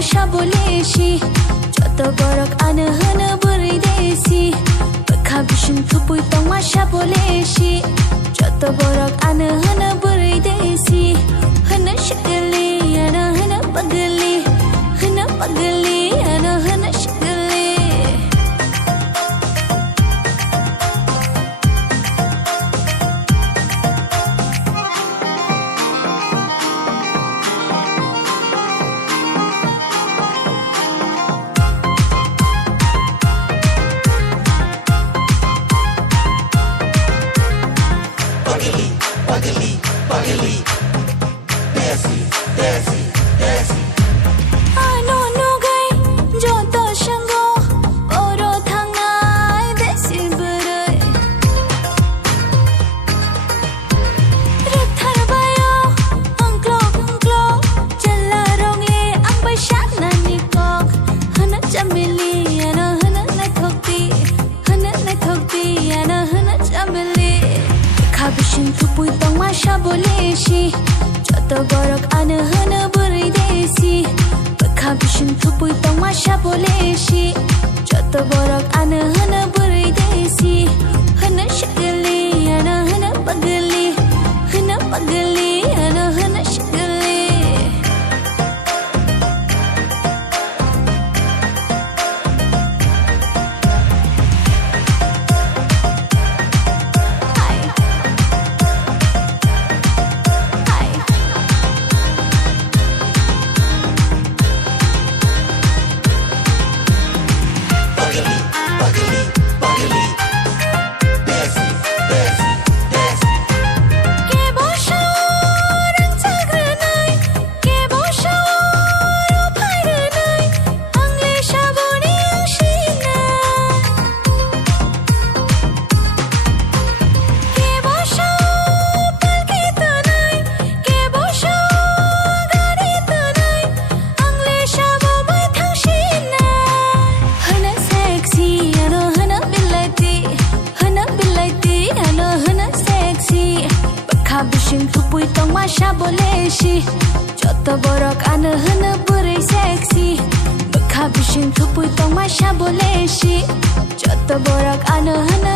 masha boleshi Joto borok ane hana buri desi Bekha bishin tupui tong masha boleshi Joto borok ane hana buri desi Hana shikali ana hana pagali Hana pagali ana hana shikali Joto borok ane hana buri desi Bekha bishin tupui tong masha boleshi Joto borok ane hana buri desi Hana shikali ana hana pagali Hana pagali ana hana shikali Bishin tupui tong masha boleshi Joto borok ane hana buri sexy Bekha bishin tupui tong masha boleshi Joto borok ane hana